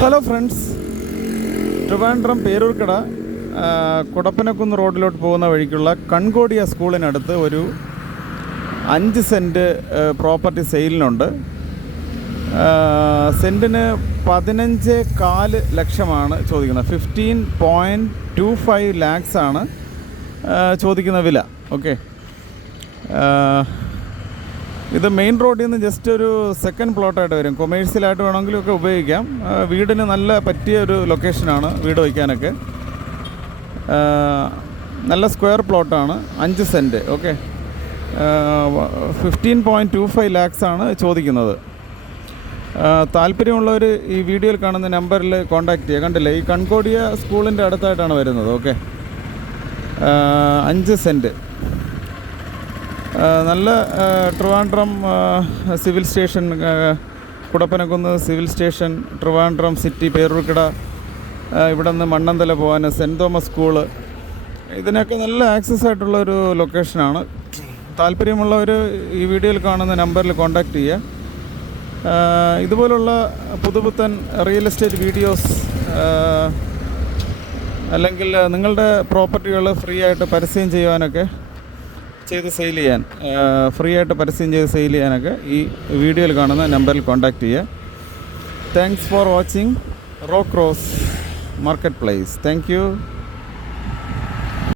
Hello friends, Trivandrum Peroorkada Kudappanakunnu റോഡിലോട്ട് പോകുന്ന വഴിക്കുള്ള കൺകോടിയ സ്കൂളിനടുത്ത് ഒരു 5 സെൻറ്റ് പ്രോപ്പർട്ടി സെയിലിനുണ്ട്. സെൻറ്റിന് 15.4 ലക്ഷമാണ് ചോദിക്കുന്നത്. 15.25 ലാക്സാണ് ചോദിക്കുന്ന വില. ഓക്കെ, ഇത് മെയിൻ റോഡിൽ നിന്ന് ജസ്റ്റ് ഒരു സെക്കൻഡ് പ്ലോട്ടായിട്ട് വരും. കൊമേഴ്സ്യലായിട്ട് വേണമെങ്കിലും ഒക്കെ ഉപയോഗിക്കാം. വീടിന് നല്ല പറ്റിയ ഒരു ലൊക്കേഷനാണ് വീട് വയ്ക്കാനൊക്കെ. നല്ല സ്ക്വയർ പ്ലോട്ടാണ്. 5 സെൻറ്റ്. ഓക്കെ, 15.25 ലാക്സാണ് ചോദിക്കുന്നത്. താല്പര്യമുള്ളവർ ഈ വീഡിയോയിൽ കാണുന്ന നമ്പറിൽ കോൺടാക്റ്റ് ചെയ്യുക. കണ്ടില്ലേ, ഈ കൺകോടിയ സ്കൂളിൻ്റെ അടുത്തായിട്ടാണ് വരുന്നത്. Okay, 5 cent. നല്ല Trivandrum civil station, Kudappanakunnu civil station, Trivandrum city, Peroorkada, ഇവിടെ നിന്ന് മണ്ണന്തല പോകാൻ സെൻറ്റ് തോമസ് സ്കൂള്, ഇതിനൊക്കെ നല്ല ആക്സസ് ആയിട്ടുള്ളൊരു ലൊക്കേഷനാണ്. താല്പര്യമുള്ളവർ ഈ വീഡിയോയിൽ കാണുന്ന നമ്പറിൽ കോൺടാക്റ്റ് ചെയ്യുക. ഇതുപോലുള്ള പുതുപുത്തൻ റിയൽ എസ്റ്റേറ്റ് വീഡിയോസ് അല്ലെങ്കിൽ നിങ്ങളുടെ പ്രോപ്പർട്ടികൾ ഫ്രീ ആയിട്ട് പരസ്യം ചെയ്യുവാനൊക്കെ ഫ്രീ ആയിട്ട് പരസ്യം ചെയ്ത് സെയിൽ ചെയ്യാനൊക്കെ ഈ വീഡിയോയിൽ കാണുന്ന നമ്പറിൽ കോൺടാക്റ്റ് ചെയ്യുക. Thanks for watching row cross market place. Thank U.